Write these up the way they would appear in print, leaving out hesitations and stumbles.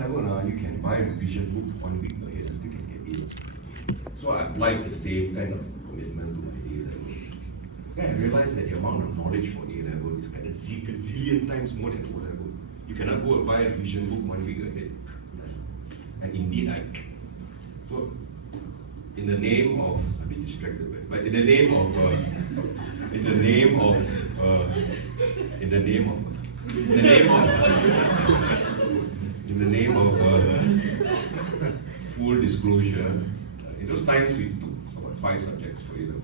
level now, you can buy a revision book 1 week ahead and still can get A. So I applied the same kind of commitment to my A level. Then I realized that the amount of knowledge for A level is kind of zillion times more than O level. You cannot go and buy a revision book 1 week ahead. And indeed, so in the name of, I'm a bit distracted, but in the name of full disclosure, in those times we took about 5 subjects for A-level.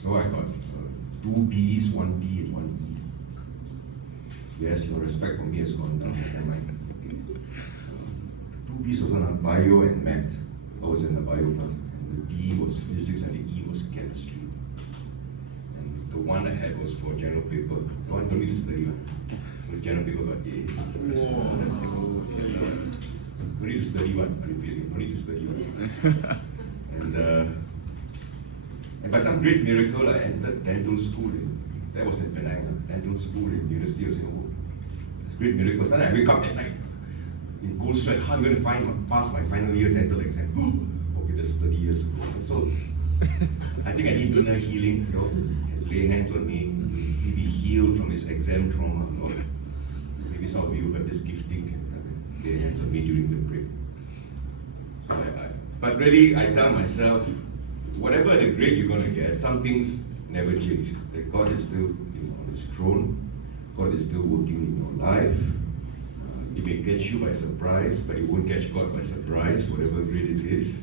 So I got 2 Bs, 1 B, and 1 E. Yes, your respect for me has gone down this time, right? Okay. 2 Bs was on bio and maths. I was in the bio class. And the B was physics and the E was chemistry. And the one I had was for general paper. The one don't need to study one. So general paper got A. Don't need to study one. Don't need to study one. And by some great miracle, I entered dental school. That was in Penang, dental school in University of Singapore. It's a great miracle. Suddenly I wake up at night in cold sweat. How I'm going to pass my final year dental exam? Okay, that's 30 years ago. So I think I need inner healing. You know, lay hands on me, be healed from his exam trauma. You know? So maybe some of you have this gifting can lay hands on me during the break. So but really, I tell myself, whatever the grade you're going to get, some things never change. That God is still on his throne. God is still working in your life. It may catch you by surprise, but it won't catch God by surprise, whatever grade it is.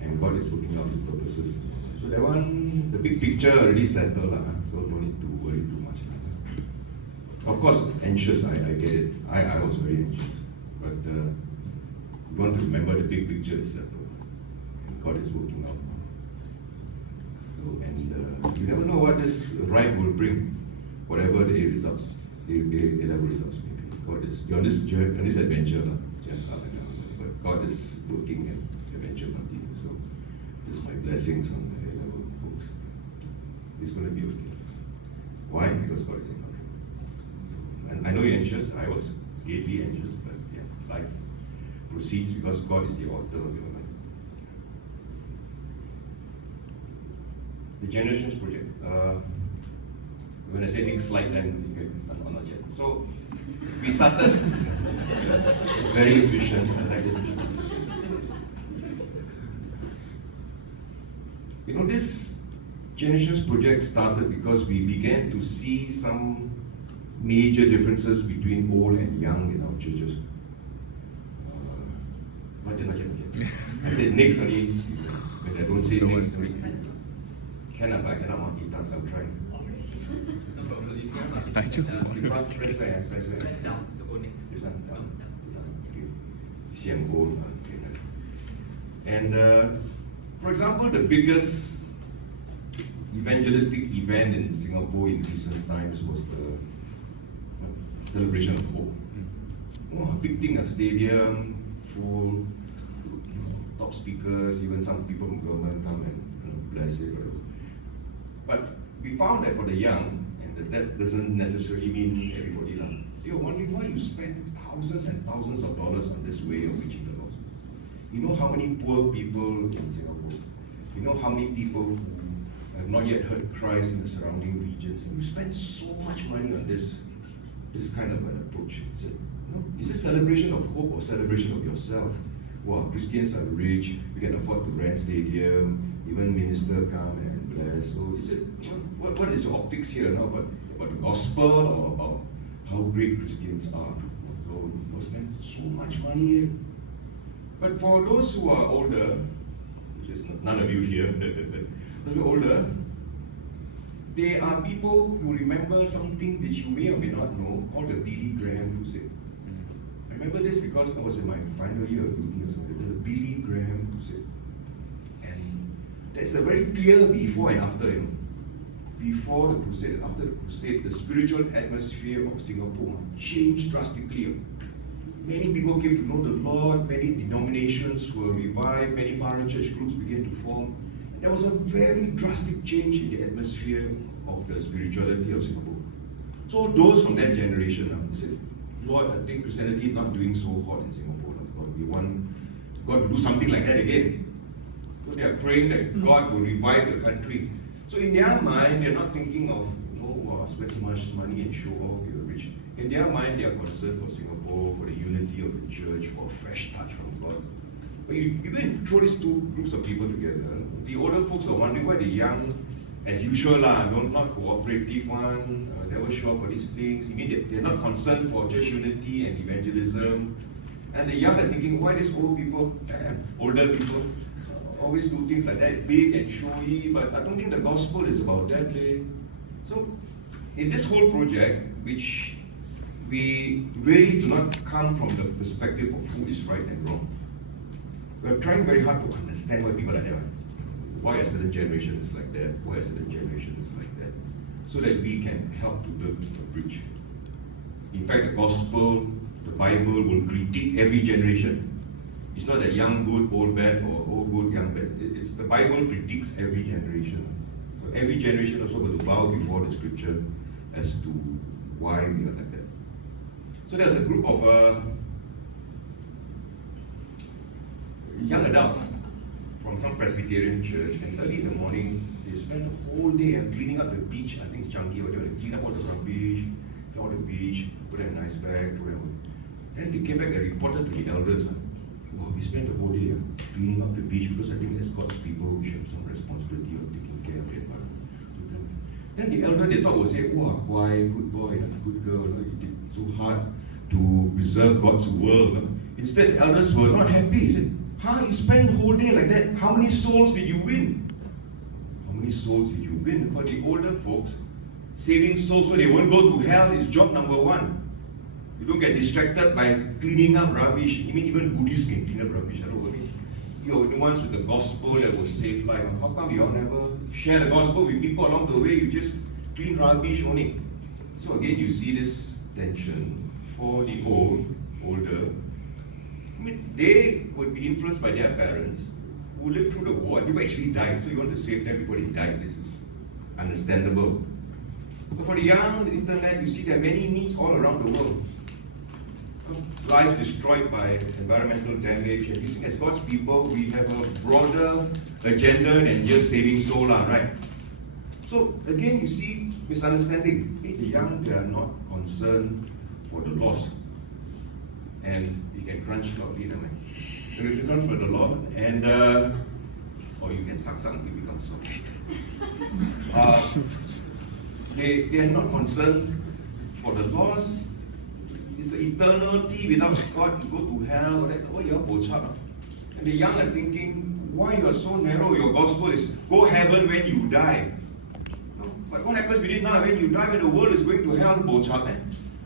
And God is working out his purposes. So that one, the big picture already settled, so don't need to worry too much. Of course, anxious, I get it. I was very anxious. But you want to remember the big picture is settled. And God is working out. And you never know what this ride will bring, whatever the A results, A-level results may be. God is, you're on this journey, on this adventure, but God is working and the adventure continues. So, this is my blessings on the A-level folks. It's going to be okay. Why? Because God is in control. So, and I know you're anxious. I was deeply anxious, but yeah, life proceeds because God is the author of your life. The Generations Project. When I say next slide, then you can not yet. So we started. It's very efficient. I like this vision. You know, this Generations Project started because we began to see some major differences between old and young in our churches. Not yet. I said next only, but I don't say so next. I cannot multitask, I'm trying. It's time to Press where? This one? Okay. See, I'm old. And for example, the biggest evangelistic event in Singapore in recent times was the Celebration of Hope. Oh, a big thing, a stadium, full, top speakers, even some people from government come and bless it. But we found that for the young, and that doesn't necessarily mean everybody, you're wondering why you spend thousands and thousands of dollars on this way of reaching the lost. You know how many poor people in Singapore? You know how many people who have not yet heard Christ in the surrounding regions? And you spend so much money on this kind of an approach. Is it celebration of hope or celebration of yourself? Well, Christians are rich, we can afford to rent stadium, even minister come and bless. So is it what is your optics here now about the gospel or about how great Christians are? So we spend so much money. But for those who are older, which is none of you here, those who are older, there are people who remember something that you may or may not know called the Billy Graham Crusade. I remember this because I was in my final year of uni or something. The Billy Graham Crusade. And there's a very clear before and after, Before the crusade, after the crusade, the spiritual atmosphere of Singapore changed drastically. Many people came to know the Lord, many denominations were revived, many parachurch groups began to form. There was a very drastic change in the atmosphere of the spirituality of Singapore. So those from that generation said, Lord, I think Christianity is not doing so hot in Singapore. Lord, we want God to do something like that again. So they are praying that God will revive the country. So in their mind, they're not thinking of, spend so much money and show off, you're rich. In their mind, they are concerned for Singapore, for the unity of the church, for a fresh touch from God. But you go and throw these two groups of people together. The older folks are wondering why the young, as usual, not cooperative one, never show up for these things. I mean, they're not concerned for church unity and evangelism. And the young are thinking, why these old people, older people, always do things like that, big and showy, but I don't think the gospel is about that. So, in this whole project, which we really do not come from the perspective of who is right and wrong, we're trying very hard to understand why people are there. Why a certain generation is like that, why a certain generation is like that, so that we can help to build a bridge. In fact, the gospel, the Bible will critique every generation. It's not that young good, old bad, or old good, young bad. It's the Bible critiques every generation. So every generation also will bow before the scripture as to why we are like that. So there's a group of young adults from some Presbyterian church, and early in the morning, they spend the whole day cleaning up the beach. I think it's Changi, whatever. They clean up all the rubbish, clean all the beach, put it in a nice bag, put it on. Then they came back and reported to the elders. We spent the whole day cleaning up the beach because I think as God's people, we should have some responsibility of taking care of the environment. Then the elder they thought would say, quiet, good boy, good girl, you did so hard to preserve God's world. Instead, the elders were not happy. He said, you spent the whole day like that. How many souls did you win? How many souls did you win? For the older folks, saving souls so they won't go to hell is job number one. You don't get distracted by cleaning up rubbish. I mean, even Buddhists can clean up rubbish. You're the ones with the gospel that will save life. How come you all never share the gospel with people along the way? You just clean rubbish only. So again, you see this tension for the older. I mean, they would be influenced by their parents who lived through the war. People actually died, so you want to save them before they died. This is understandable. But for the young, the internet, you see there are many needs all around the world. Lives destroyed by environmental damage, and you think as God's people, we have a broader agenda than just saving soul, right? So again, you see misunderstanding. The young, they are not concerned for the lost. And you can crunch coffee, so you can crunch for the Lord, and or you can suck some, you become soft. They are not concerned for the lost. It's an eternity without God to go to hell. And the young are thinking, why you are so narrow? Your gospel is go heaven when you die. No? But what happens within now when you die, when the world is going to hell?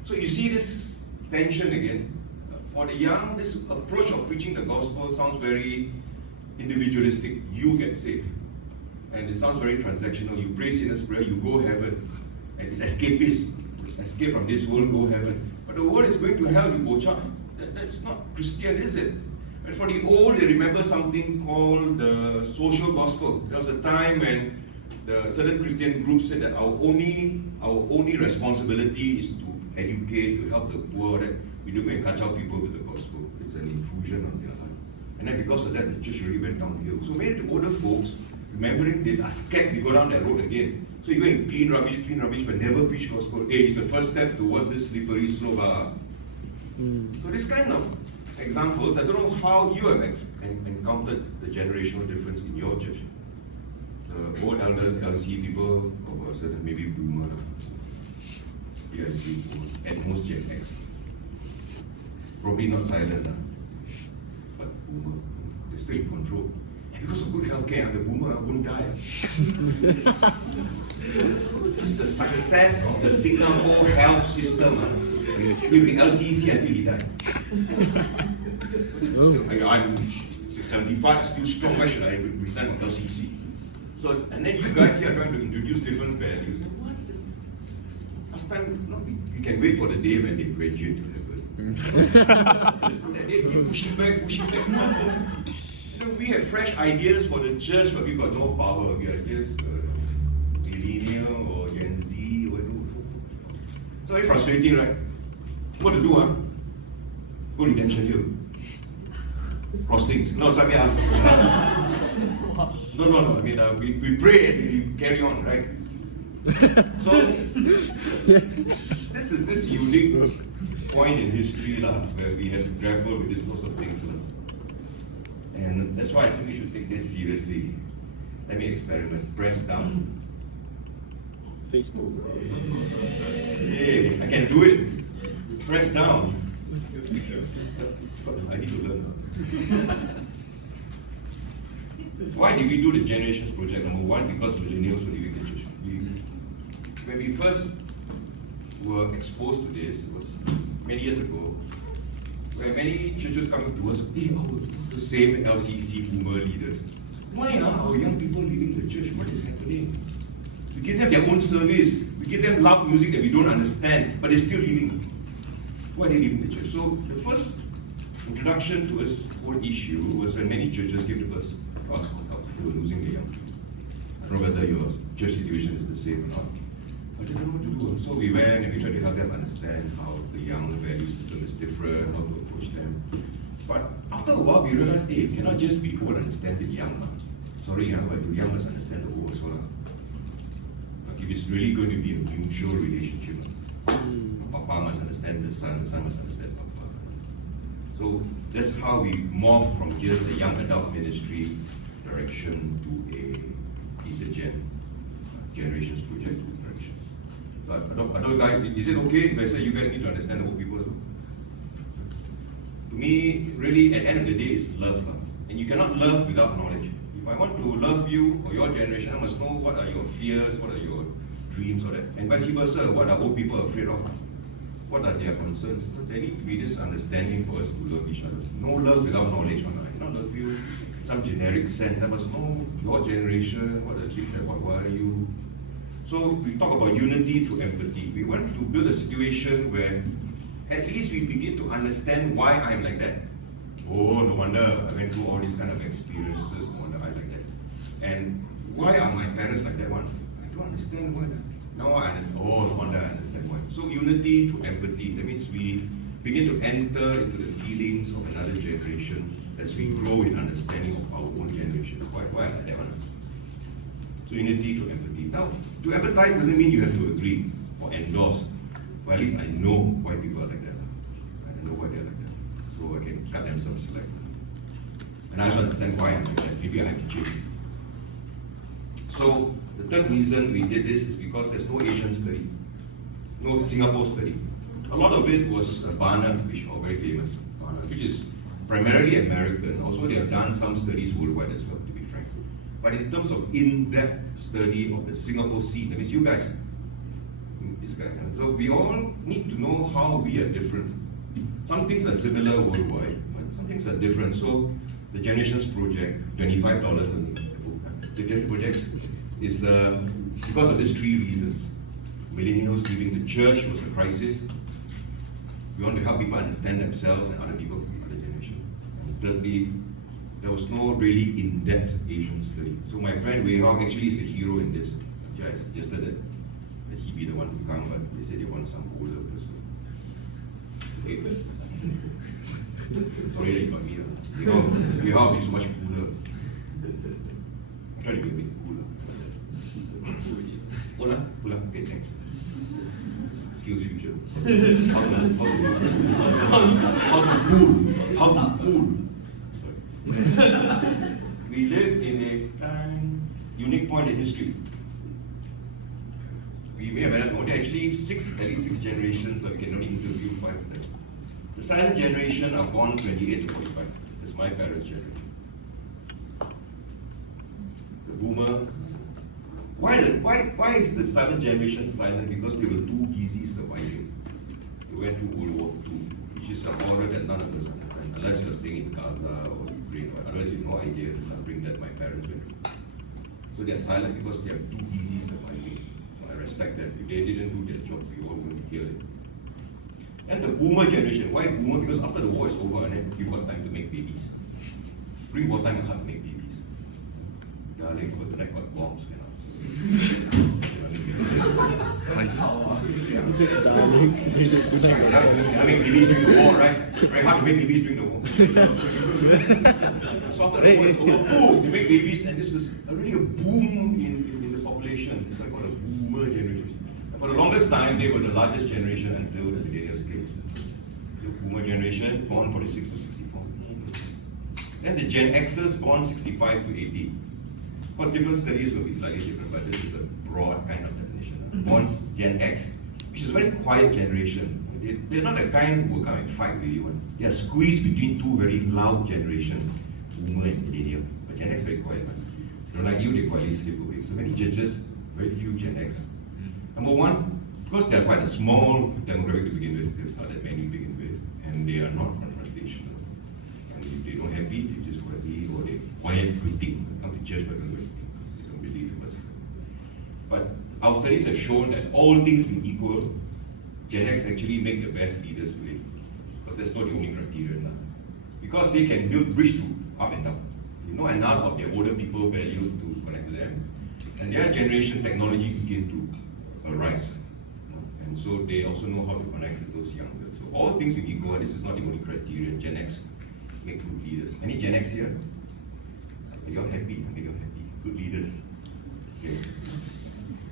So you see this tension again. For the young, this approach of preaching the gospel sounds very individualistic. You get saved. And it sounds very transactional. You pray sinner's prayer, you go heaven. And it's escapist. Escape from this world, go heaven. But the world is going to hell, you go chop. That's not Christian, is it? And for the old, they remember something called the social gospel. There was a time when the certain Christian groups said that our only responsibility is to educate, to help the poor, that we don't go and catch out people with the gospel. It's an intrusion on their life. And then because of that, the church really went downhill. So many of the older folks, remembering this, are scared we go down that road again. So you go and clean rubbish, but never preach gospel. It's the first step towards this slippery slope. So this kind of examples, I don't know how you have encountered the generational difference in your church. The old elders, LC people of a certain maybe boomer, PLC, at most Gen X. Probably not silent, but boomer, they're still in control. And because of good healthcare, the boomer won't die. It's the success of the Singapore health system. He'll be LCC until he dies. I'm 75, still strong. Why should I resign from LCC? So, and then you guys here are trying to introduce different values. And what? Last time, you can wait for the day when they graduate to heaven. That day, we pushing back. We have fresh ideas for the church, but we got no power. We are just millennial or Gen Z. So very frustrating, right? What to do, huh? Go redemption hill. Crossings. No, Samia. No. I mean, we pray and we carry on, right? So, this is this unique point in history where we have to grapple with these sorts of things. And that's why I think we should take this seriously. Let me experiment. Press down. Face over. Yeah, I can do it. Press down. I need to learn. Why did we do the Generations Project? Number one, because millennials were leaving the church. When we first were exposed to this, it was many years ago, where many churches coming to us, hey, the same LCC boomer leaders. Why are our young people leaving the church? What is happening? We give them their own service. We give them loud music that we don't understand, but they're still leaving. Why are they leaving the church? So the first introduction to this whole issue was when many churches came to us to ask for help. They were losing their young people. I don't know whether your church situation is the same or not. But they don't know what to do. So we went and we tried to help them understand how the young value system is different, how to approach them. But after a while, we realized, hey, it cannot just be old understand the young. Sorry, but the young must understand the old as well. If it's really going to be a mutual relationship, Papa must understand the son must understand Papa. So that's how we morph from just a young adult ministry direction to a generations project direction. So adult guy, is it okay if I say you guys need to understand the old people as well? To me, really, at the end of the day, it's love. And you cannot love without knowledge. If I want to love you or your generation, I must know what are your fears, what are your dreams, or that, and vice versa. What are old people afraid of? What are their concerns? So there need to be this understanding for us to love each other. No love without knowledge. I cannot love you in some generic sense. I must know your generation, what are the things about why are you. So we talk about unity through empathy. We want to build a situation where at least we begin to understand why I'm like that. Oh, no wonder I went through all these kind of experiences. No wonder I like that. And why are my parents like that one? I don't understand why. Now I understand. Oh, no wonder I understand why. So unity through empathy. That means we begin to enter into the feelings of another generation as we grow in understanding of our own generation. Why I like that one? So unity through empathy. Now, to empathize doesn't mean you have to agree or endorse. But at least I know why people are like that. I know why they're like that. So I can cut them some slack. And I also understand why I'm like that. Maybe I have to change. So the third reason we did this is because there's no Asian study, no Singapore study. A lot of it was Barnard, which are very famous, which is primarily American. Also, they have done some studies worldwide as well, to be frank. But in terms of in-depth study of the Singapore scene, that means you guys, this guy. So we all need to know how we are different. Some things are similar worldwide, but some things are different. So the Generations Project, $25 in the book. The Generations Project is because of these three reasons. Millennials leaving the church was a crisis. We want to help people understand themselves and other people, other generation. And thirdly, there was no really in-depth Asian study. So my friend Wei Hao actually is a hero in this. Actually, I suggested that he be the one to come, but they said they want some older person. Okay. Sorry that you got me. Wei Hao be so much cooler. I try to be a bit cooler. Cooler? Okay, thanks. Skills future. How to cool. Sorry. We live in a unique point in history. We may have had only actually at least six generations, but we can only interview 5 of them. The silent generation are born 28 to 45. That's my parents' generation. The boomer. Why is the silent generation silent? Because they were too busy surviving. They went through World War II, which is a horror that none of us understand, unless you're staying in Gaza or Ukraine, or otherwise you have no idea the suffering that my parents went through. So they are silent because they are too busy surviving. I respect that. If they didn't do their job, we all wouldn't hear it. And the boomer generation. Why boomer? Because after the war is over, and then people got time to make babies. During wartime, hard to make babies. Darling, for tonight got bombs, you know. He's like darling. He's like tonight. I make babies during the war, right? Very hard to make babies during the war. So after the war is over, boom, they make babies, and this is already a boom in the population. It's like called a boomer generation. And for the longest time, they were the largest generation until the millennials came. The boomer generation, born 46 to 64. Then the Gen Xers, born 65 to 80. Of course, different studies will be slightly different, but this is a broad kind of definition. Born Gen X, which is a very quiet generation. They're not the kind who will come and fight with you. They are squeezed between two very loud generations, boomer and millennial. But Gen X very quiet. They don't like you, they quietly slip away. So many judges, very few Gen X. Number one, because they are quite a small demographic to begin with. There's not that many to begin with, and they are not confrontational. And if they don't happy, they just quietly, or they quiet quitting. They come to church but don't do anything. They don't believe in what's happening. But our studies have shown that all things being equal, Gen X actually make the best leaders today. Because that's not the only criterion now. Because they can build bridge to up and down. They know enough of their older people value to connect with them. And their generation technology begin to arise. And so they also know how to connect with those younger. So all things being equal, this is not the only criterion. Gen X make good leaders. Any Gen X here? Are you all happy? Are you all happy? Good leaders. Okay.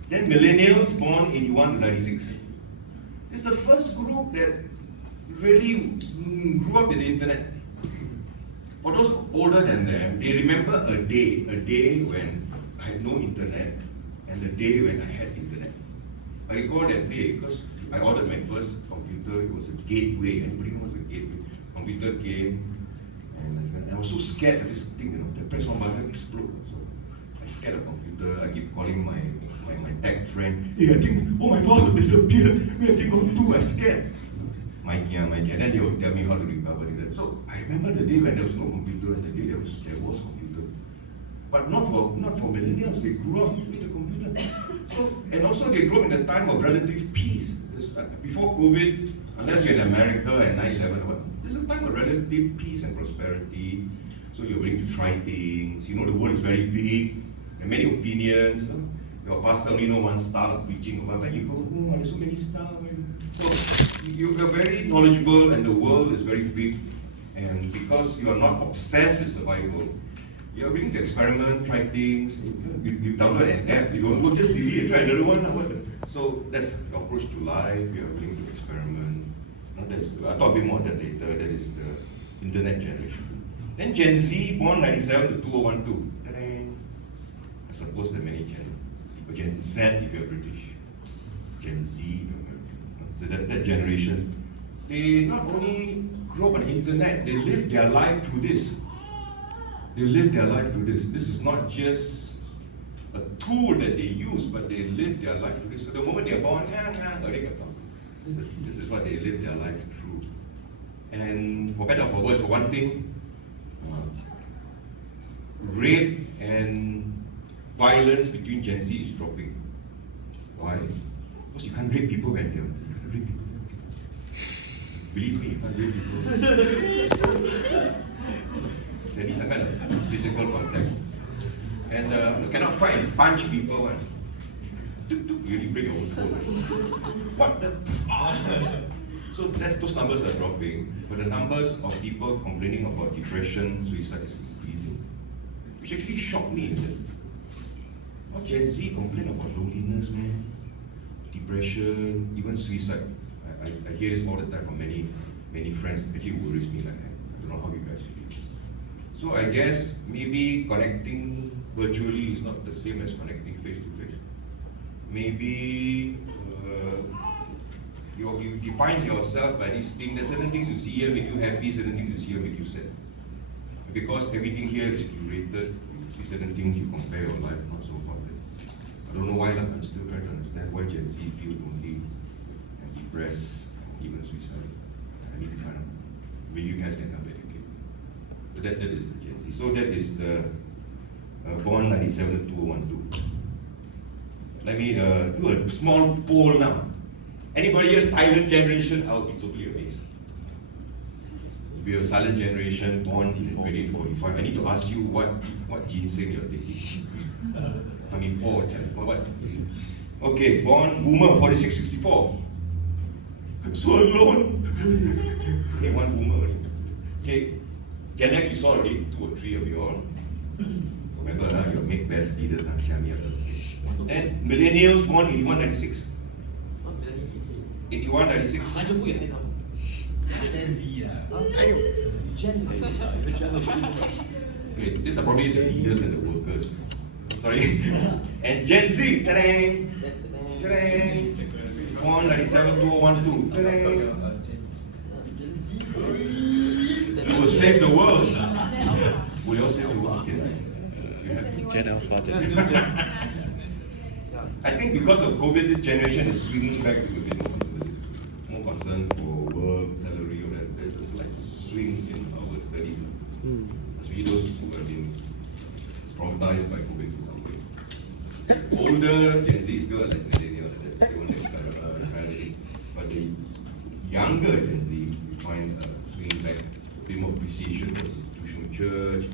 Then millennials born 81 to 96. It's the first group that really grew up with the internet. For those older than them, they remember a day when I had no internet, and the day when I had internet. I recall that day because I ordered my first computer. It was a Gateway. Anybody knows a Gateway? Computer came, and I was so scared of this thing. The press one button explode. So I scared of computer. I keep calling my tech friend. Hey, I think all my files have disappeared. Where have they gone to? I'm scared. Mikey. And then they will tell me how to recover it. So I remember the day when there was no computer and the day there was computer. But not for millennials. They grew up with a computer. So, and also they grew up in a time of relative peace. Before COVID, unless you're in America and 9/11, there's a time of relative peace and prosperity. So you're willing to try things. The world is very big. There are many opinions. Your pastor only know one style of preaching, but you go, oh, there's so many styles. So you're very knowledgeable, and the world is very big. And because you are not obsessed with survival, you're willing to experiment, try things. You download an app, you don't work, just delete it, try another one. So that's your approach to life. You're willing to experiment. I'll talk a bit more about that later. That is the internet generation. Then Gen Z, born 97 to 2012. I suppose there are many Gen Z if you're British, Gen Z if you're American. So that generation, they not only grew up on the internet, they live their life through this. This is not just a tool that they use, but they live their life through this. So the moment they're born, this is what they live their life through. And for better or for worse, for one thing, rape and violence between Gen Z is dropping. Why? Because you can't rape people when they're rape people. Believe me, you can't rape people. There needs some kind of physical contact. And you cannot fight and punch people. You really break your own phone. What the? So those numbers are dropping. But the numbers of people complaining about depression, suicide is increasing. Which actually shocked me, is it? Gen Z complain about loneliness, man, depression, even suicide. I hear this all the time from many friends. It actually worries me. I don't know how you guys feel. So I guess maybe connecting virtually is not the same as connecting face to face. Maybe you define yourself by this thing. There's certain things you see here make you happy, certain things you see here make you sad. Because everything here is curated, you see certain things, you compare your life, not so far. I don't know why, I'm still trying to understand why Gen Z feel lonely and depressed and even suicidal. I need to find out. Maybe you guys can help educate. So that is the Gen Z. So that is the born 97 to 2012. Let me do a small poll now. Anybody here silent generation? I'll be totally amazed. If you're a silent generation born in 2045, I need to ask you what ginseng you're taking. I mean, what? Okay, born boomer 46, 64. I'm so alone. Okay, one boomer only. Okay, Gen X we saw already, 2 or 3 of you all. Remember, your make best leaders and Shami. Then millennials born 81, 96. 81, 96. 那就不远了。Gen Z 啊，Gen Wait, these are probably the leaders and the workers. Sorry. And Gen Z, ta-dang, ta-dang, 197, 2012, ta-dang. You will save the world. Will you all save the world? Gen Alpha, I think because of COVID, this generation is swinging back to a bit more conservative. More concern for work, salary, or that. There's a slight swing in our studies. Especially those who have been traumatized by COVID in some way. Older Gen Z is still like millennial, that's still next kind of thing. But the younger Gen Z, we find swinging back a bit more appreciation for institutional church,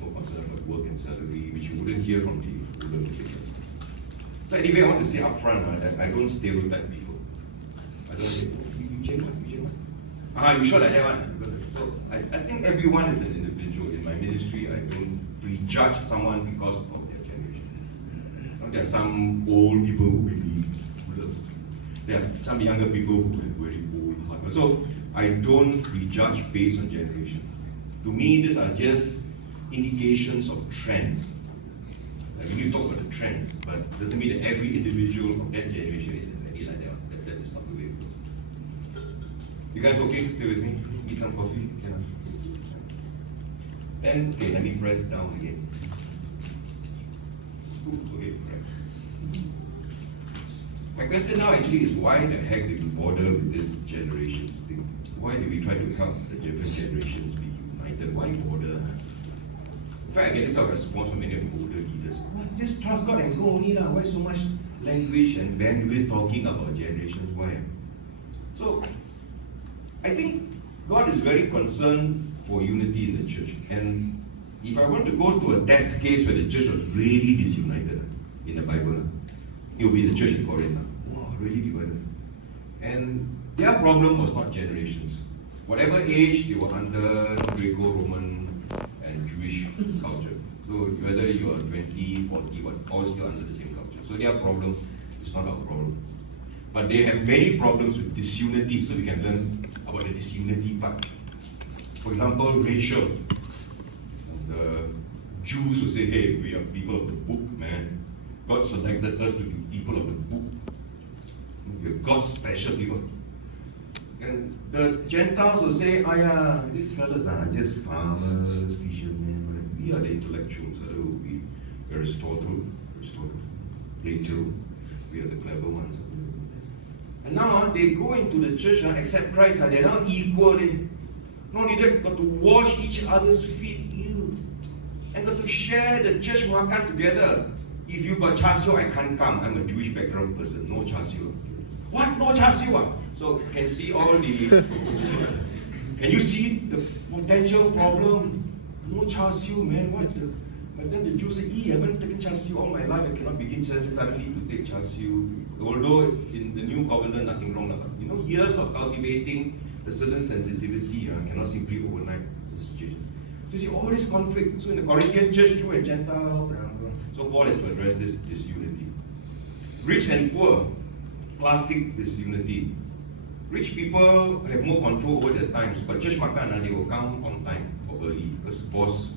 more concern about work and salary, which you wouldn't hear from the older generations. So anyway, I want to say up front that I don't stereotype people. I don't say, oh, you Gen what, you Gen what? You sure like that one? So I think everyone is an individual. In my ministry, I don't prejudge someone because of their generation. Now, there are some old people who may be older. There are some younger people who are very old hearted. So I don't prejudge based on generation. To me, these are just indications of trends. We need to talk about the trends, but it doesn't mean that every individual of that generation is exactly like that. That is not the way it goes. You guys okay? Stay with me? Eat some coffee? Yeah. And okay, let me press down again. Ooh, okay, correct. My question now actually is why the heck did we bother with this generations thing? Why did we try to help the different generations be united? Why bother? In fact, I get this sort of response from many of the older leaders. Just trust God and go only lah. Why so much language and bandwidth talking about generations? Why? So, I think God is very concerned for unity in the church. And if I want to go to a test case where the church was really disunited in the Bible, it will be the church in Corinth. Wow, really divided. And their problem was not generations. Whatever age they were under Greco-Roman and Jewish culture. So whether you are 20, 40, what, all still under the same culture. So their problem is not our problem. But they have many problems with disunity, so we can learn about the disunity part. For example, racial. The Jews will say, hey, we are people of the book, man. God selected us to be people of the book. We are God's special people. And the Gentiles will say, yeah, these fellas are just farmers, fishermen, whatever. We are the intellectuals. We Aristotle, Plato, we are the clever ones. And now they go into the church and accept Christ, they're now equal. Not only that, got to wash each other's feet. Ew. And got to share the church makan together. If you got char siu, I can't come. I'm a Jewish background person. No char siu. What? No char siu? So can see all the. Can you see the potential problem? No char siu, man. What the? But then the Jews say, I haven't taken char siu all my life. I cannot begin suddenly to take char siu. Although in the new covenant, nothing wrong. But years of cultivating a certain sensitivity cannot simply overnight just change. So you see all this conflict. So in the Corinthian church, Jew and Gentile. So Paul has to address this disunity. Rich and poor, classic disunity. Rich people have more control over their times, but church makan, they will come on time or early because boss,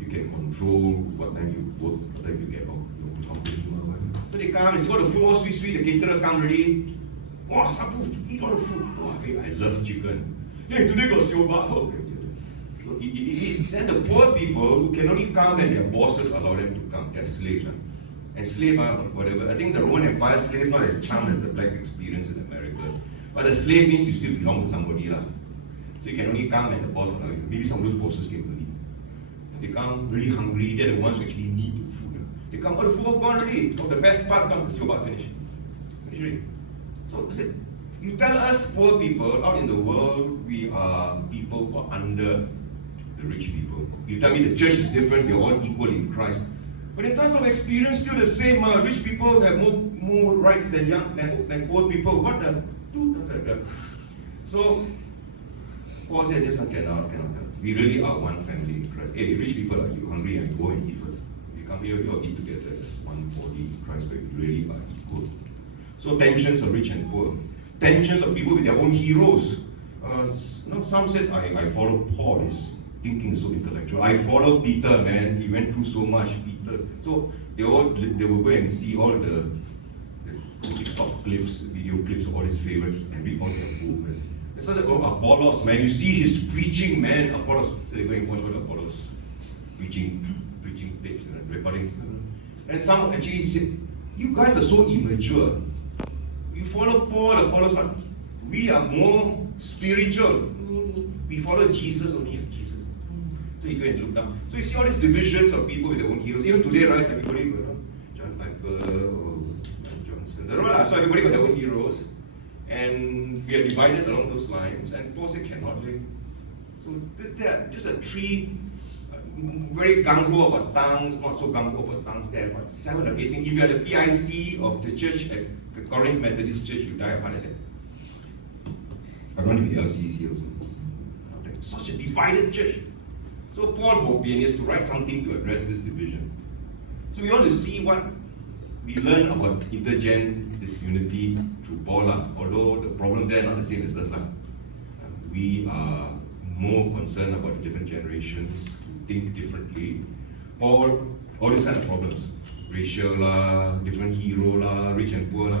you can control what time you work, what time you get off your company. So they come, it's got the food all sweet, the caterer come already. Wow, some food, eat all the food. Oh, okay, I love chicken. Hey, today got sioba. Oh, so it is. Then the poor people who can only come when their bosses allow them to come, they're slaves. And slave, whatever. I think the Roman Empire slave not as charmed as the black experience in America. But a slave means you still belong to somebody. So you can only come when the boss allows you. Maybe some of those bosses came early. And they come really hungry, they're the ones who actually need the food. They come, oh, the food gone already. So the best parts come, the sioba finish. Finish already. So you tell us poor people out in the world, we are people who are under the rich people. You tell me the church is different, we're all equal in Christ. But in terms of experience, still the same. Rich people have more rights than poor people. What the? So, Paul said this one cannot. We really are one family in Christ. Hey, rich people, are you hungry and go and eat first? If you come here, we all eat together as one body in Christ, where we really are equal. So tensions of rich and poor. Tensions of people with their own heroes. Some said, I follow Paul, his thinking is so intellectual. I follow Peter, man, he went through so much, Peter. So they will go and see all the TikTok clips, video clips of all his favorites and read all their books. It's such Apollos, man, you see his preaching, man, Apollos. So they go and watch all the Apollos preaching tapes and recordings. And some actually said, you guys are so immature. You follow Paul, Apollos, but we are more spiritual. We follow Jesus only, Jesus. So you go and look down. So you see all these divisions of people with their own heroes. Even today, right, everybody got John Piper or Johnson. So everybody got their own heroes. And we are divided along those lines. And Paul said, cannot live. So there are just a three very gung-ho about tongues, not so gung-ho about tongues. There are about 7 or 8 things. If you are the PIC of the church at the Corinth Methodist Church, you die of heart attack. I don't want to be LCC also. Such a divided church. So Paul Bobian to write something to address this division. So we want to see what we learn about intergen disunity through Paul. Although the problem there not the same as us. We are more concerned about the different generations who think differently. Paul, all these kind of problems. Racial, different hero, rich and poor.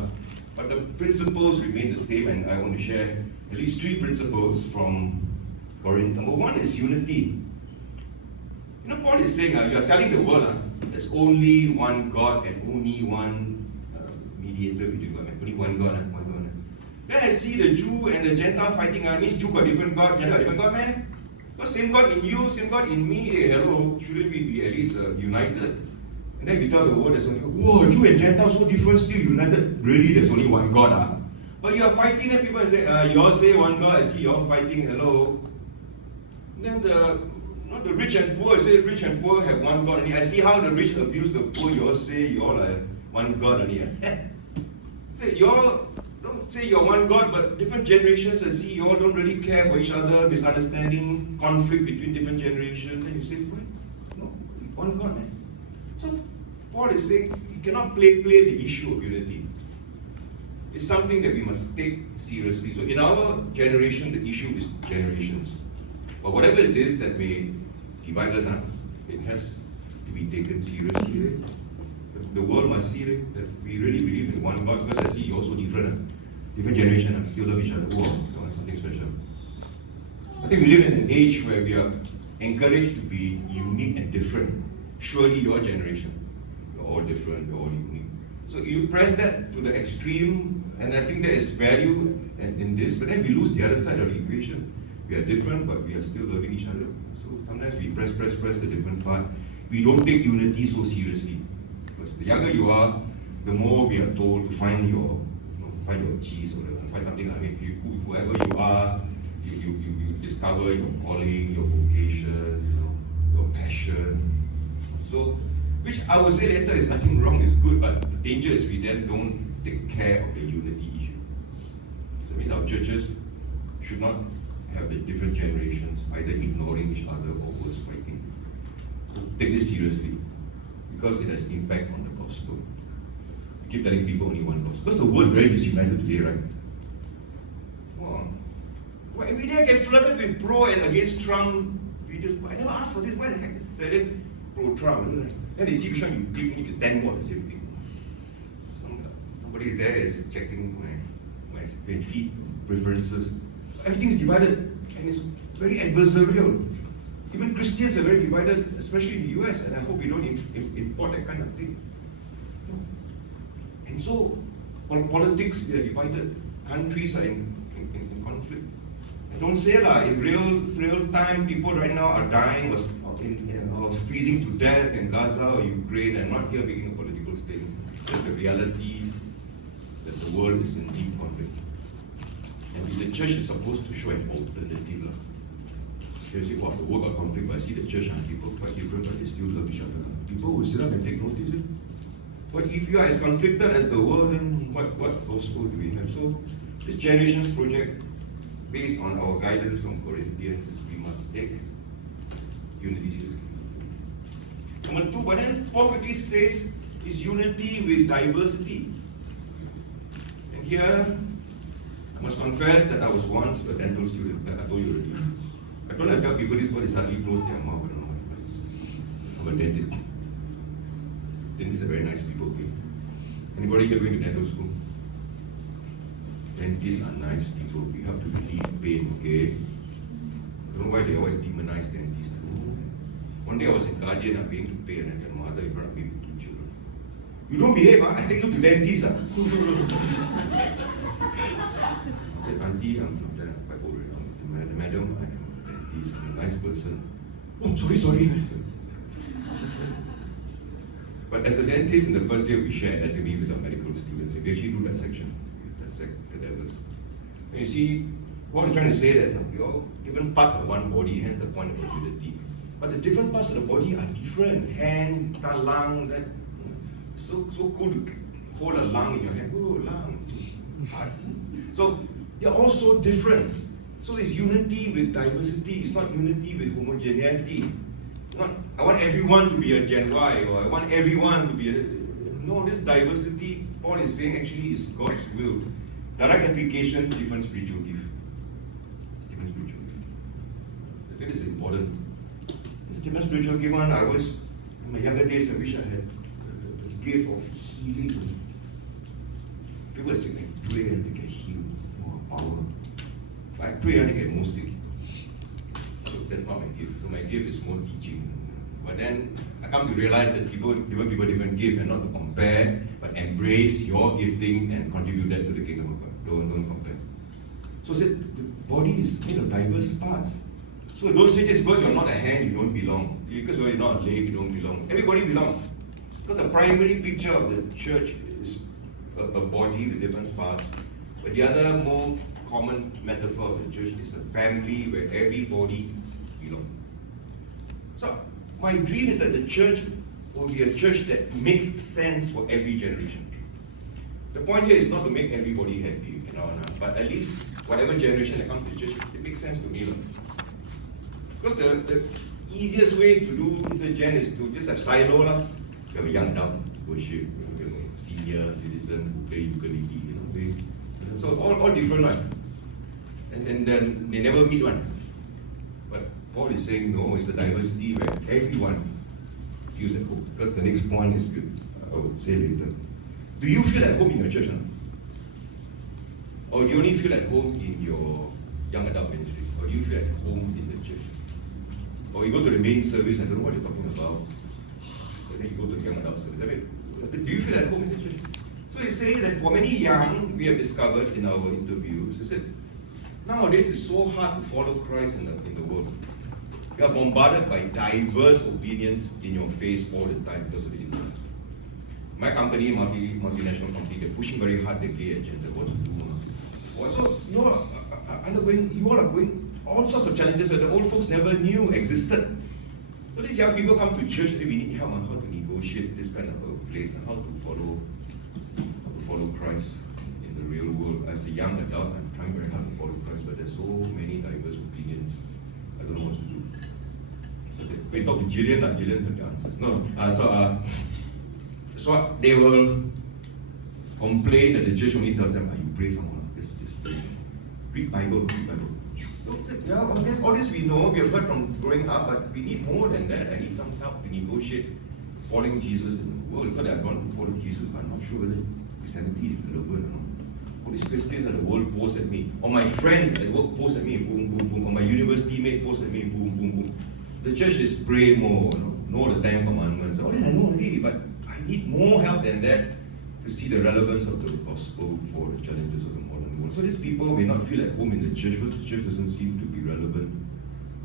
But the principles remain the same, and I want to share at least 3 principles from Corinth. Number 1 is unity. Paul is saying, you are telling the world, there's only one God and only one mediator between God. Only one God. Then I see the Jew and the Gentile fighting. Means Jew got different God, Gentile different God, man. Because same God in you, same God in me. Hey, hello, shouldn't we be at least united? And then we tell the world there's only, whoa, Jew and Gentile so different, still united. Really, there's only one God. But you are fighting and people say, you all say one God, I see you all fighting, hello. And then the rich and poor say rich and poor have one God only. I see how the rich abuse the poor, you all say you all are one God only. Say you all don't say you're one God, but different generations I see you all don't really care for each other, misunderstanding, conflict between different generations. Then you say, what? No, one God, man. So Paul is saying you cannot play the issue of unity. It's something that we must take seriously. So in our generation, the issue is generations. But whatever it is that may divide us, it has to be taken seriously. The world must see that we really believe in one God, because I see you're also different. Different generation, still love each other. Oh, that's something special. I think we live in an age where we are encouraged to be unique and different. Surely your generation, you're all different, you're all unique. So you press that to the extreme, and I think there is value in this, but then we lose the other side of the equation. We are different, but we are still loving each other. So sometimes we press the different part. We don't take unity so seriously. Because the younger you are, the more we are told to find your cheese or find something. I mean, whoever you are, you discover your calling, your vocation, your passion. So, which I would say later is nothing wrong, is good, but the danger is we then don't take care of the unity issue. So it means our churches should not have the different generations either ignoring each other or worse, fighting. So take this seriously, because it has impact on the gospel. We keep telling people only one gospel. Because the world is very disunited today, right? Well, every day I get flooded with pro and against Trump videos. I never asked for this. Why the heck? So they pro-Trump. Then they see which one you click, you need to 10 more the same thing. Somebody there is checking my feed preferences. Everything is divided, and it's very adversarial. Even Christians are very divided, especially in the US, and I hope we don't import that kind of thing. And so, politics, they are divided. Countries are in conflict. And don't say in real time, people right now are dying or freezing to death in Gaza or Ukraine, and not here making a political statement. Just the reality that the world is in deep conflict. And the church is supposed to show an alternative. You say, wow, the world got conflict, but I see the church and people quite different, but they still love each other. People will sit up and take notice. But if you are as conflicted as the world, then what gospel do we have? So this generations project, based on our guidance from Corinthians, is we must take unity seriously. Number two, but then Paul quickly says is unity with diversity. And here, I must confess that I was once a dental student. I told you already. I don't have to tell people this, but they suddenly close their mouth. I don't know why. I'm a dentist. Dentists are very nice people. Okay? Anybody here going to dental school? Dentists are nice people. You have to relieve pain, okay? I don't know why they always demonize dentists. I don't know. One day I was in Guardian, I'm going to pay, and I tell mother in front of me with 2 children. You don't behave, huh? I take you to dentist. Huh? I said, Auntie, I'm quite old. Madam, I am a dentist. I'm a nice person. Oh, sorry. But as a dentist in the first year, we share anatomy with our medical students. We actually do that section, the levels. And you see, Paul is trying to say that we all different parts of one body, hence the point of unity. But the different parts of the body are different. Hand, lung, that so cool to hold a lung in your hand. Oh, lung. Heart. So they're all so different. So it's unity with diversity. It's not unity with homogeneity. Not, I want everyone to be a Gen Y, or I want everyone to be a... No, this diversity, Paul is saying, actually is God's will. Direct application, different spiritual gift. Different spiritual gift. I think this is important. This different spiritual gift one, I always, in my younger days, I wish I had the gift of healing. People say, I pray and they get healed. More power. But I pray and they get more sick. So that's not my gift. So my gift is more teaching. But then I come to realize that different people different gift, and not to compare, but embrace your gifting and contribute that to the kingdom of God. Don't compare. So the body is made of diverse parts. So don't say just because you're not a hand, you don't belong. Because you're not a leg, you don't belong. Everybody belongs. Because the primary picture of the church is a body with different parts. But the other more common metaphor of the church is a family where everybody belongs. So my dream is that the church will be a church that makes sense for every generation. The point here is not to make everybody happy, but at least whatever generation that comes to church, it makes sense to me. Because the easiest way to do intergen is to just have silo. You have a young adult worship, senior citizen who play ukulele, so all different one. And then they never meet one. But Paul is saying no, it's a diversity where everyone feels at home. Because the next point is good, I will say later. Do you feel at home in your church? Or do you only feel at home in your young adult ministry? Or do you feel at home in the church? Or you go to the main service, I don't know what you're talking about. And then you go to the young adult service. Do you feel at home in the church? So he's saying that for many young, we have discovered in our interviews, he said, nowadays it's so hard to follow Christ in the world. You are bombarded by diverse opinions in your face all the time because of the internet. My company, multinational company, they're pushing very hard the gay agenda. What to do? So you all are going all sorts of challenges that the old folks never knew existed. So these young people come to church and we need help on how to negotiate this kind of a place and how to follow Christ in the real world. As a young adult, I'm trying very hard to follow Christ, but there's so many diverse opinions. I don't know what to do. When you talk to Gillian heard the answers. So they will complain that the church only tells them, you pray someone. Just pray. Read Bible. So yeah, all this we know, we have heard from growing up, but we need more than that. I need some help to negotiate following Jesus in the world. It's not that I don't want to follow Jesus, but I'm not sure whether Christianity is relevant or not. All these questions that the world posts at me, or my friends at work post at me, boom, boom, boom, or my university mate post at me, boom, boom, boom. The church is pray more, know the 10 commandments. All this I know already, but I need more help than that to see the relevance of the gospel for the challenges of the modern world. So these people may not feel at home in the church because the church doesn't seem to be relevant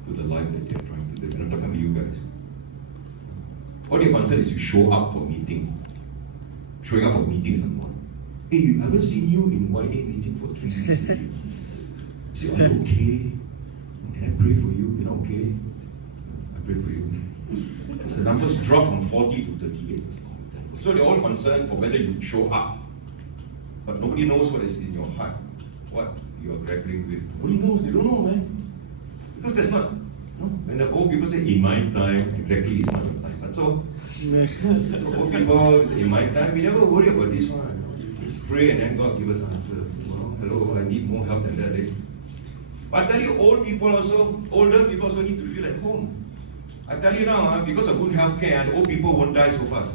to the life that they're trying to live. And I'm talking about you guys. All your concern is you show up for meeting. Showing up for meetings and what? Hey, I haven't seen you in YA meeting for 3 weeks already. You say, are you okay? Can I pray for you? You're not okay? was dropped from 40 to 38. So they're all concerned for whether you show up. But nobody knows what is in your heart, what you are grappling with. Nobody knows, they don't know, man. Because there's not, when the old people say, in my time, exactly, it's not your time. But so old people, in my time, we never worry about this one. We pray and then God give us answer. Hello, I need more help than that. But I tell you, older people also need to feel at home. I tell you now, because of good health care, old people won't die so fast.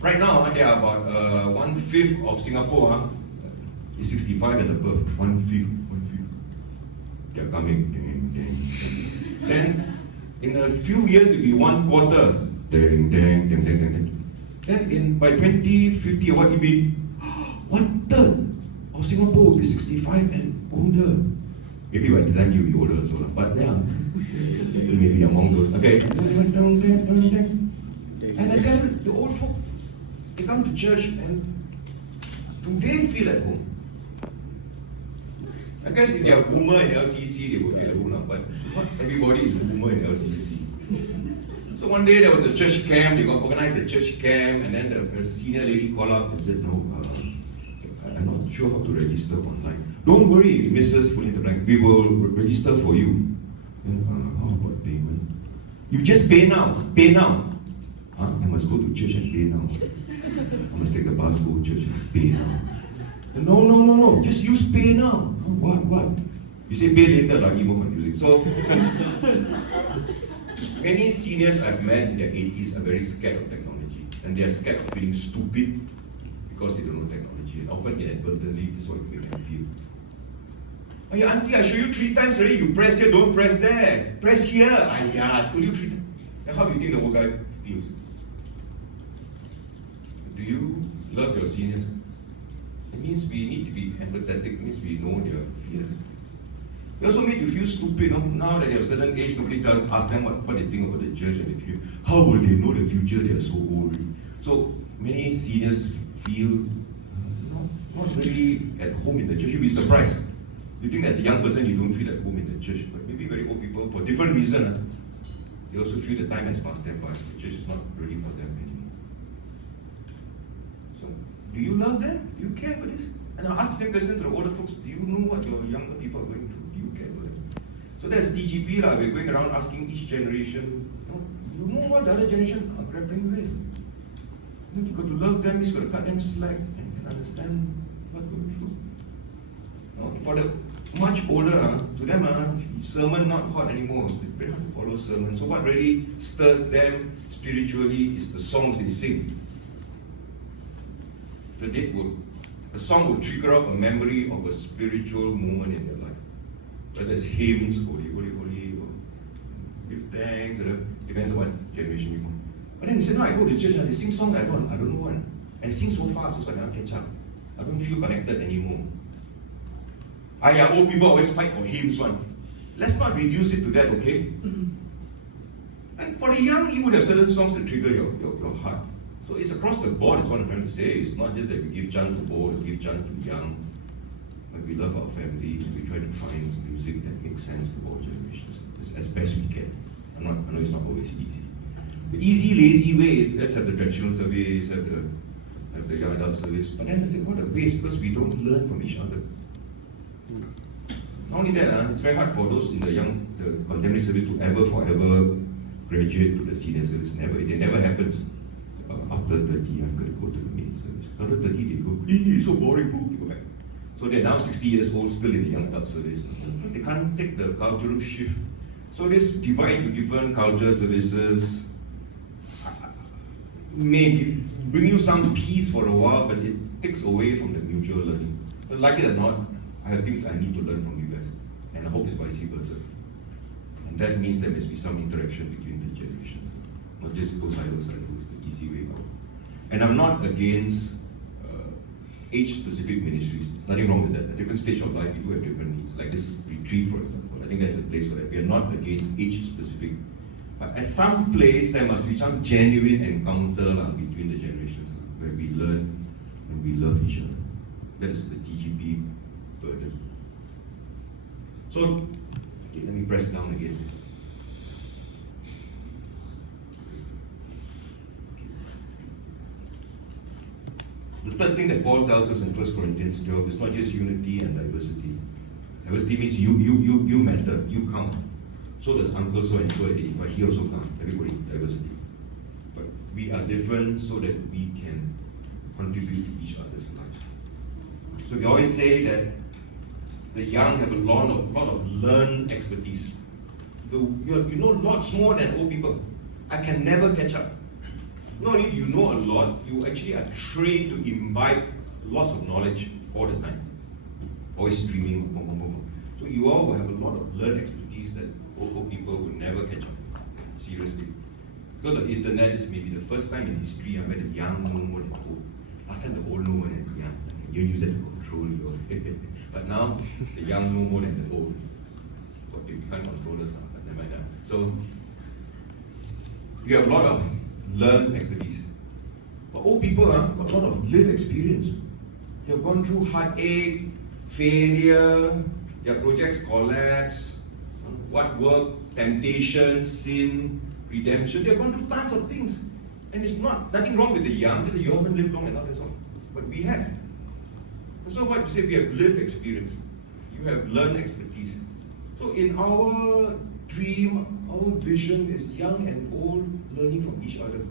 Right now, there are about 1/5 of Singapore is 65 and above. 1/5. They are coming. Then, in a few years, it will be 1/4. Then, by 2050, what will be? 1/3 of Singapore will be 65 and older. Maybe by the time you'll be older also, but yeah, maybe among those. Okay. And I tell you, the old folk, they come to church and do they feel at home? I guess if they are boomer in LCC, they will feel at home now, but not everybody is boomer in LCC. So one day there was a church camp, they got organized a church camp, and then the senior lady called up and said, no, I'm not sure how to register online. Don't worry, Mrs. Full in the blank, we will register for you. Then, how about payment? You just pay now, I must go to church and pay now. I must take the bus, go to church and pay now. No, just use pay now. What? You say pay later, lagi more confusing. So, many seniors I've met in their 80s are very scared of technology. And they are scared of feeling stupid because they don't know technology. And often inadvertently, this is what you make them feel. Oh yeah, auntie, I show you 3 times already. You press here, don't press there. Press here. I told you 3 times. And how do you think the old guy feels? Do you love your seniors? It means we need to be empathetic. It means we know their fears. They also make you feel stupid. Now that they're a certain age, nobody asks them what they think about the church and the future. How will they know the future? They are so old. So many seniors feel not really at home in the church. You'll be surprised. You think as a young person you don't feel at home in the church, but maybe very old people, for different reasons, they also feel the time has passed them by. The church is not ready for them anymore. So, do you love them? Do you care for this? And I'll ask the same question to the older folks. Do you know what your younger people are going through? Do you care for them? So that's TGP. We're going around asking each generation, you know what the other generation are grappling with? You've got to love them, you've got to cut them slack and can understand what they're going through. For the much older, to them, sermon not hot anymore. It's very hard to follow sermon. So what really stirs them spiritually is the songs they sing. A song will trigger off a memory of a spiritual moment in their life. Whether it's hymns, holy, holy, holy, or give thanks, depends on what generation you go. But then they say, no, I go to church and they sing songs I don't know one. And sing so fast so I cannot catch up. I don't feel connected anymore. Old people always fight for hymns one. Let's not reduce it to that, okay? And for the young, you would have certain songs that trigger your heart. So it's across the board, is what I'm trying to say. It's not just that we give chant to old or give chant to young, but we love our family and we try to find music that makes sense to all generations as best we can. I know it's not always easy. The easy, lazy way is let's have the traditional service, have the young adult service. But then I say, what a waste, because we don't learn from each other. Not only that, it's very hard for those in the contemporary service to forever graduate to the senior service. It never happens. After 30, I've got to go to the main service. After 30, they go, it's so boring, go back. So they're now 60 years old, still in the young adult service. Because they can't take the cultural shift. So this divide into different culture services may bring you some peace for a while, but it takes away from the mutual learning. But like it or not, I have things I need to learn from you guys. And I hope it's vice versa. And that means there must be some interaction between the generations. Not just go side by side, it's the easy way out. And I'm not against age-specific ministries. There's nothing wrong with that. At different stage of life, we do have different needs. Like this retreat, for example. I think that's a place for that. We are not against age-specific. But at some place, there must be some genuine encounter between the generations, where we learn and we love each other. That's the TGP burden. So, okay, let me press down again. The third thing that Paul tells us in 1 Corinthians 12 is not just unity and diversity. Diversity means you matter, you count. So does uncle so and so identify, he also count. Everybody, diversity. But we are different so that we can contribute to each other's lives. So we always say that the young have a lot of learned expertise. You know lots more than old people. I can never catch up. Not only do you know a lot, you actually are trained to imbibe lots of knowledge all the time. Always streaming. So you all will have a lot of learned expertise that old people will never catch up. Seriously. Because of internet, it's maybe the first time in history where the young know more than the old. Last time the old know more than the young. You use that to control your but now the young know more than the old. But you can't control us now, but never mind that. So you have a lot of learned expertise. But old people have a lot of lived experience. They have gone through heartache, failure, their projects collapse, what work, temptation, sin, redemption. They have gone through tons of things. And it's nothing wrong with the young, just that you haven't lived long enough, that's all. But we have. And so what you say, we have lived experience. You have learned expertise. So in our dream, our vision is young and old learning from each other.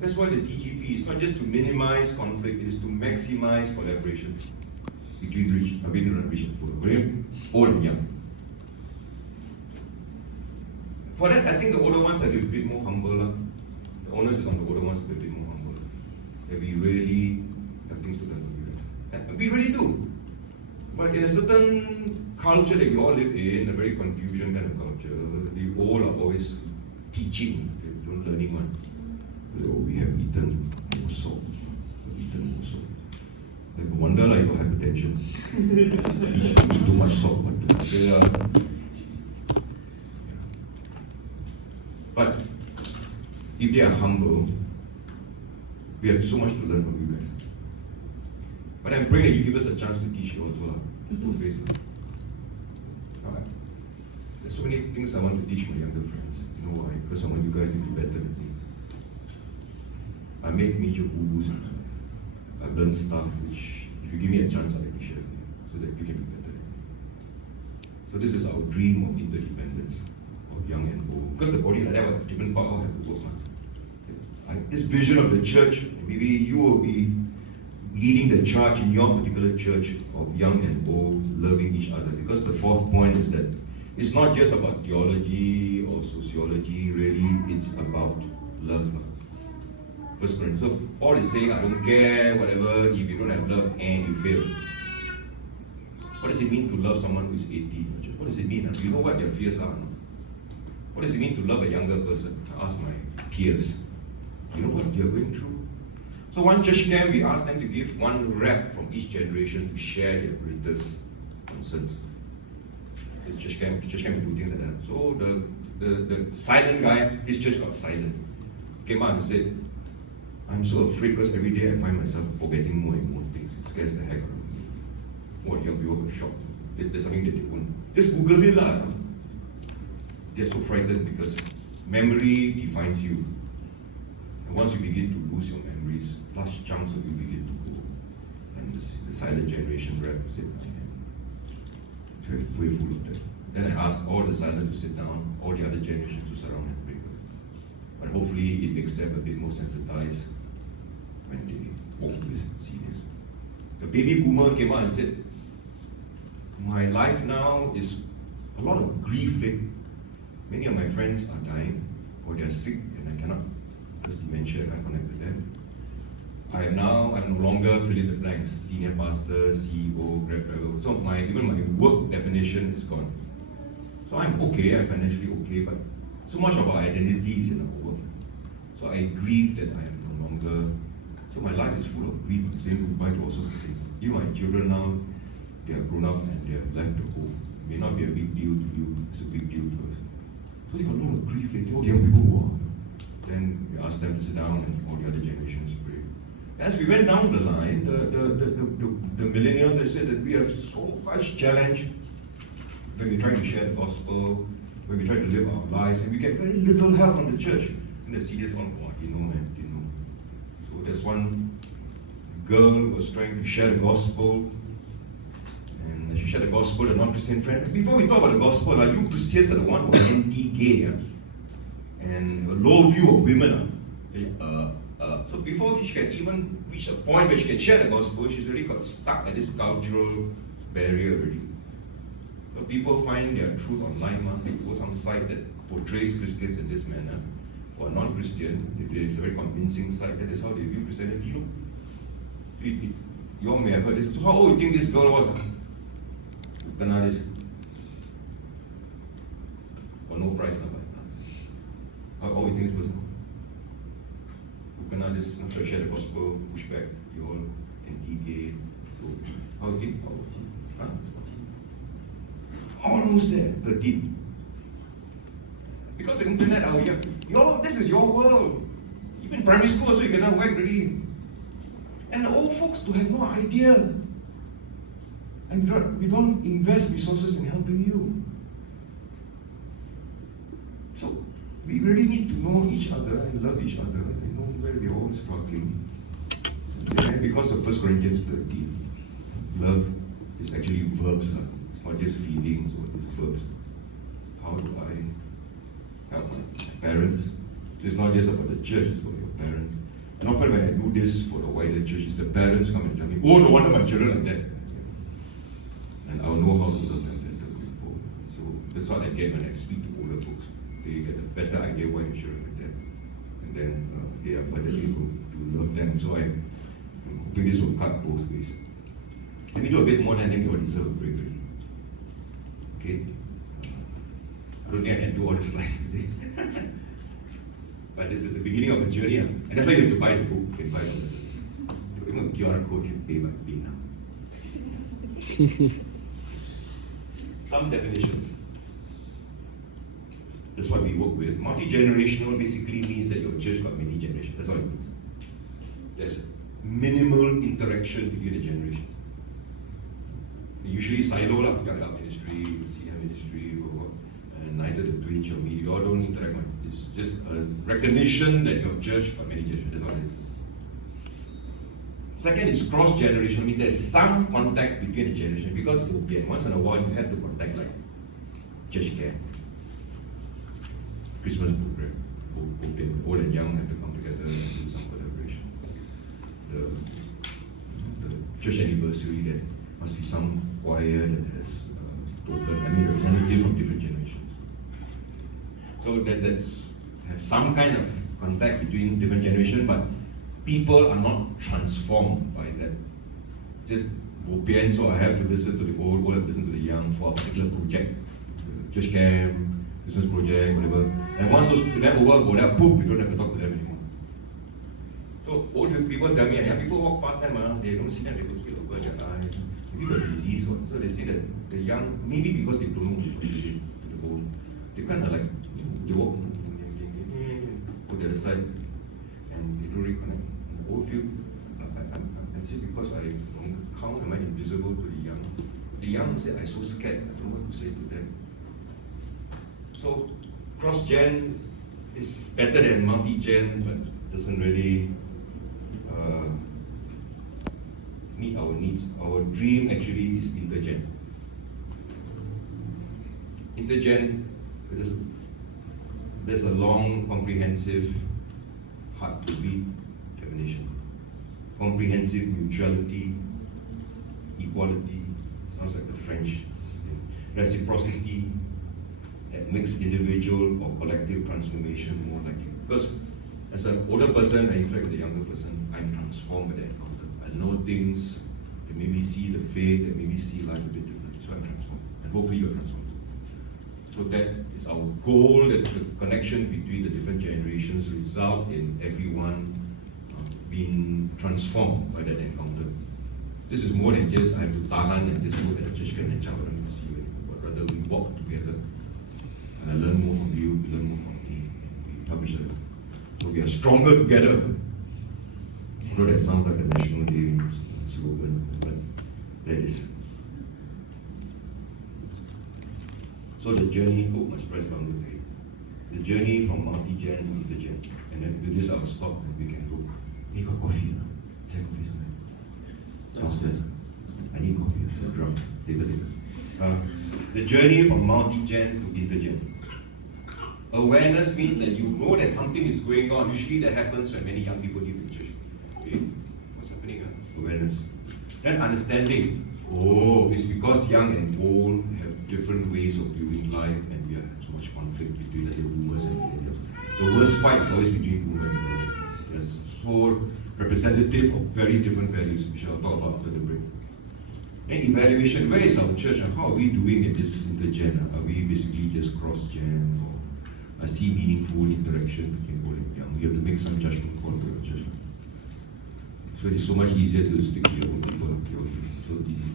That's why the TGP is not just to minimize conflict, it is to maximize collaboration between rich and poor, old and young. For that, I think the older ones are a bit more humble. The onus is on the older ones to be a bit more humble. That we really have things to learn from you guys. And we really do. But in a certain culture that we all live in, a very confusion kind of culture, the old are always teaching, they don't learning one. Oh, we have eaten more salt. We've eaten more salt. No wonder like you have hypertension. Eat too much salt. But if they are humble, we have so much to learn from you guys. But I'm praying that you give us a chance to teach you also. Both ways. There's so many things I want to teach my younger friends. You know why? Because I want you guys to be better than me. I make major boo-boos. I've learned stuff which, if you give me a chance, I'll share with you so that you can be better than me. So this is our dream of interdependence, of young and old. Because the body like that, but different part all have to work. This vision of the church, maybe you will be leading the charge in your particular church of young and old loving each other. Because the fourth point is that it's not just about theology or sociology, really, it's about love. First Corinthians. So Paul is saying, I don't care, whatever, if you don't have love and you fail. What does it mean to love someone who is 80? What does it mean? Do you know what their fears are? No? What does it mean to love a younger person? I ask my peers. Do you know what they are going through? So one church camp, we asked them to give one rep from each generation to share their greatest concerns. The church camp do things like that. So the silent guy, his church got silent. Came out and said, I'm so afraid because every day I find myself forgetting more and more things. It scares the heck out of me. What young people got shocked. There's something that they won't. Just Google it lah. They're so frightened because memory defines you. And once you begin to lose your memories, large chunks of you begin to go. And the silent generation rep said, I'm very fearful of that. Then I asked all the silent to sit down, all the other generations to surround and pray. But hopefully it makes them a bit more sensitized when they walk with seniors. The baby boomer came out and said, my life now is a lot of grief. Many of my friends are dying or they are sick and I cannot, because dementia, I can't connect with them. I'm no longer filling the blanks, senior pastor, CEO, grab driver. So even my work definition is gone. So I'm okay, I'm financially okay, but so much of our identity is in our work. So I grieve that I am no longer. So my life is full of grief, saying goodbye to all sorts of things. Even my children now, they are grown up and they have left the home. It may not be a big deal to you, it's a big deal to us. So they got a lot of grief. All the young people who are. Then we asked them to sit down and all the other generations pray. As we went down the line, the millennials, they said that we have so much challenge when we try to share the gospel, when we try to live our lives, and we get very little help from the church. And the seniors all, oh, you know, man, you know. So there's one girl who was trying to share the gospel, and she shared the gospel to a non-Christian friend. Before we talk about the gospel, you Christians are the one who are anti-gay, and a low view of women. So before she can even reach a point where she can share the gospel, she's already got stuck at this cultural barrier already. So people find their truth online, they go some site that portrays Christians in this manner. For a non-Christian, it's a very convincing site. That is how they view Christianity. You all may have heard this. So how old do you think this girl was? Kena this. For no price. How old do you think this person? Kena this, not sure, share the gospel, push back, you all anti-gay. So how do you think? Huh? Almost there, 13. Because the internet out here, this is your world. Even primary school also you cannot work really. And the old folks to have no idea. And we don't invest resources in helping you. So we really need to know each other and love each other and know where we're all struggling. And because of 1 Corinthians 13, love is actually verbs. It's not just feelings, or it's verbs. How do I help my parents? It's not just about the church, it's about your parents. And often when I do this for the wider church, it's the parents come and tell me, oh, no wonder my children like that. And I'll know how to love them better going forward. So that's what I get when I speak to older folks. They get a better idea why your children like that. And then they are better able to love them. So I'm hoping this will cut both ways. Let me do a bit more than I think you will deserve a break really. Okay? I don't think I can do all the slides today. But this is the beginning of a journey. And that's why you have to buy the book. You can buy it. Even a QR code can pay by pay now. Some definitions. That's what we work with. Multi-generational basically means that your church got many generations. That's all it means. There's minimal interaction between the generations. Usually silo lah, young adult ministry, senior ministry, or what. And neither the twins or me, you all don't interact much. It's just a recognition that your church got many generations. That's all it is. Second is cross-generational, means there's some contact between the generations because once in a while you have to contact like church camp, Christmas program, old and young have to come together and do some collaboration. The church anniversary, there must be some choir that has token, representative from different generations. So that's have some kind of contact between different generations, but people are not transformed by that. Just so I have to listen to the old, have to listen to the young for a particular project, church camp, business project, whatever. And once those them over go there, poof, you don't have to talk to them anymore. So old people tell me, and young people walk past them, they don't see them, they don't see over their eyes. Maybe got disease, so they say that the young, maybe because they don't know what to say to the old, they kind of like, they walk, go to the other side, and they don't reconnect. And the old feel, I say because how am I invisible to the young? The young say, I'm so scared, I don't know what to say to them. So cross-gen is better than multi-gen, but doesn't really meet our needs. Our dream actually is intergen. Intergen, there's a long, comprehensive, hard to read definition. Comprehensive mutuality, equality, sounds like the French thing. Reciprocity, that makes individual or collective transformation more likely. Because as an older person, I interact with a younger person, I'm transformed by that encounter. I know things that made me see the faith, that made me see life a bit differently. So I'm transformed. And hopefully you're transformed. So that is our goal, that the connection between the different generations result in everyone being transformed by that encounter. This is more than just I have to tahan and just look at the church and shout, I don't need to see you anymore, but rather we walk together. And I learn more from you, you learn more from me, and we help each other. So we are stronger together. I know that sounds like a National Day slogan, but that is. So the journey, oh, my press button is the journey from multi-gen to intergen. And then with this I'll stop and we can go You got coffee? No? Is there coffee somewhere? Downstairs. I need coffee. It's a drunk. Later. The journey from multi-gen to intergen. Awareness means that you know that something is going on. Usually that happens when many young people leave the church. Okay? What's happening? Awareness. Then understanding. Oh, it's because young and old have different ways of viewing life, and we have so much conflict between, let's say, boomers and millennials. The worst fight is always between boomers and millennials. They're so representative of very different values, which I'll talk about after the break. And evaluation, where is our church and how are we doing at this intergen? Are we basically just cross-gen or see meaningful interaction between old and young? We have to make some judgment call to our church. So it's so much easier to stick to your own people, so easy.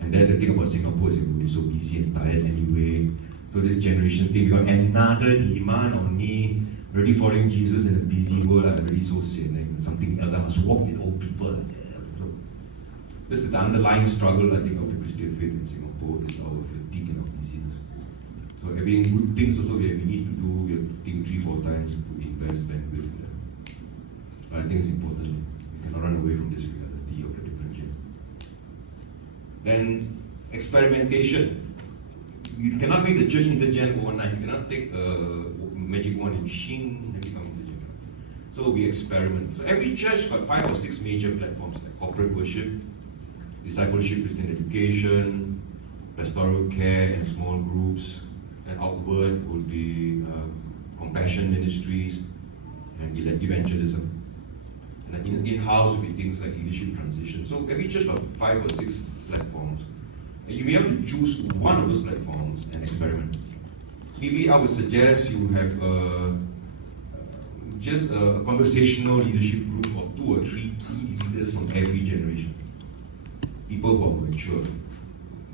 And then the thing about Singapore is everybody's so busy and tired anyway. So this generation thing, we got another demand on me, already following Jesus in a busy world, I'm already so sick. Like something else, I must walk with old people. So this is the underlying struggle, I think, of the Christian faith in Singapore, is our fatigue and our busyness. So every good things also we need to do, we have to think 3-4 times to invest bandwidth. But I think it's important. We cannot run away from this reality of the different gen. Then experimentation. You cannot make the church intergen overnight. You cannot take a magic wand and shing and become intergen. So we experiment. So every church got 5 or 6 major platforms like corporate worship, discipleship, Christian education, pastoral care and small groups, and outward would be compassion ministries and evangelism. And in-house would be things like leadership transition. So every church got 5 or 6 platforms. And you may have to choose one of those platforms and experiment. Maybe I would suggest you have just a conversational leadership group of 2 or 3 key leaders from every generation. People who are mature.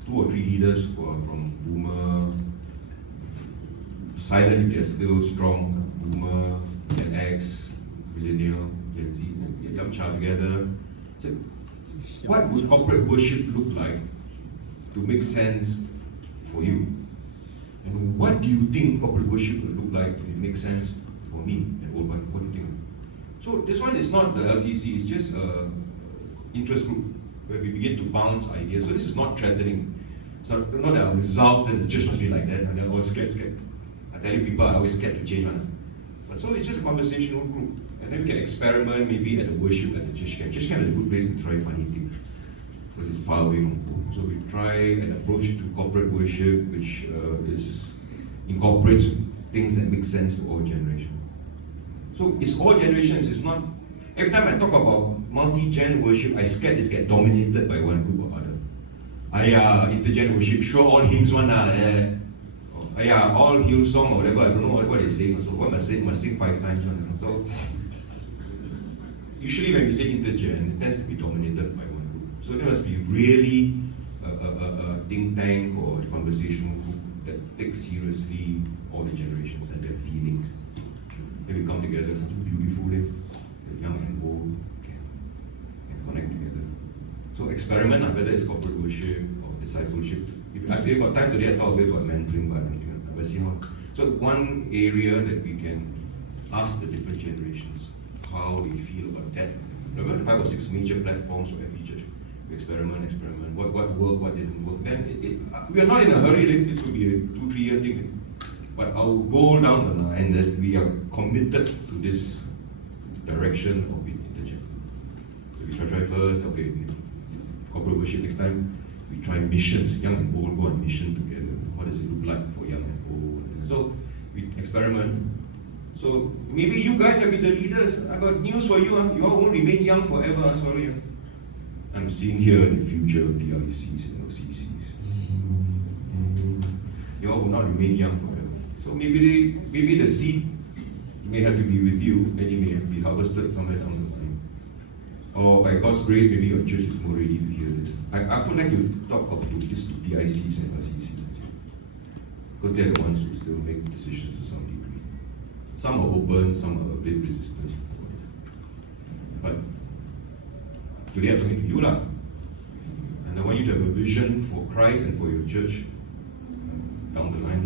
2 or 3 leaders who are from boomer, silent if they're still strong, boomer, Gen X, millennial, Gen Z, young child together. So what would corporate worship look like to make sense for you? And what do you think corporate worship would look like if it makes sense for me and Old One? What do you think? So this one is not the LCC, it's just an interest group where we begin to bounce ideas. So this is not threatening. So not our results that the church must be like that, and they're always scared. I tell you, people are always scared to change one. But so it's just a conversational group. And then we can experiment maybe at the worship at the church camp. Church camp is a good place to try funny things because it's far away from home. So we try an approach to corporate worship which incorporates things that make sense for all generations. So it's all generations, it's not, every time I talk about multi-gen worship, I scared this get dominated by one group or other. Intergen worship, sure all hymns one all hill song or whatever, I don't know what they're saying. So what must sing 5 times one. So usually when we say intergen, it tends to be dominated by one group. So there must be really a think tank or a conversational group that takes seriously all the generations and their feelings. And we come together, something beautiful, the young and old can connect together. So experiment on whether it's corporate worship or discipleship. If we've got time today, I thought a bit about mentoring, but let's see how. So one area that we can ask the different generations how they feel about that. Remember the 5 or 6 major platforms for every church. We experiment, what worked, what didn't work. Then we are not in a hurry, this will be a 2-3 year thing. But our goal down the line that we are committed to this direction of intergen. So we try first, okay, corporate worship next time. We try missions, young and old go on mission together. What does it look like for young and old? So we experiment. So maybe you guys have been the leaders. I got news for you. You all won't remain young forever. Sorry. I'm seeing here in the future DICs and OCCs. You all will not remain young forever. So maybe the seed may have to be with you, and it may be harvested somewhere down the line. Or by God's grace, maybe your church is more ready to hear this. I would like to talk about this to DICs and RCCs, because they're the ones who still make decisions to some degree. Some are open, some are a bit resistant. But today I'm talking to you lah. And I want you to have a vision for Christ and for your church down the line.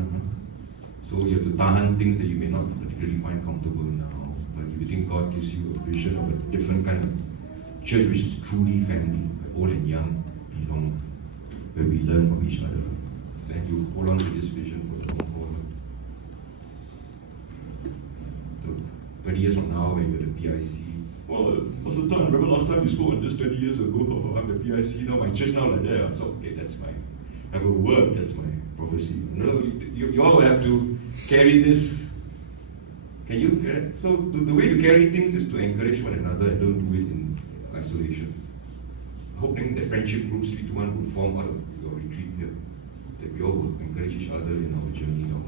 So you have to tahan things that you may not particularly find comfortable now, but you if you think God gives you a vision of a different kind of church which is truly family, where old and young belong, where we learn from each other, then you hold on to this vision for the long haul. So 20 years from now, when you're the PIC, well, Pastor Tan, remember last time you spoke on this 20 years ago? I'm the PIC now, my church now like that. So, okay, that's my, I have a word, that's my prophecy. No, you all have to carry this. Can you carry? So, the way to carry things is to encourage one another and don't do it in isolation. Hoping that friendship groups, one will form out of your retreat here. That we all will encourage each other in our journey now.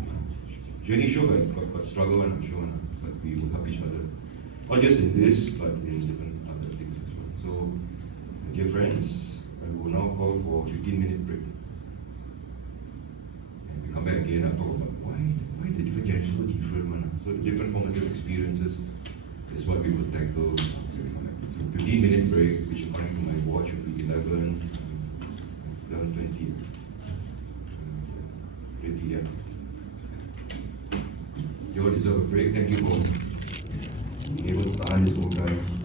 Journey sure got struggle, I'm sure, but we will help each other. Not just in this, but in different other things as well. So, dear friends, I will now call for a 15-minute break. And we come back again and talk about why the different generations are so different, man. So the different formative experiences is what we will tackle when we come back. So 15-minute break, which according to my watch will be 11:20. Yeah. You all deserve a break. Thank you for being able to tahan this whole guy.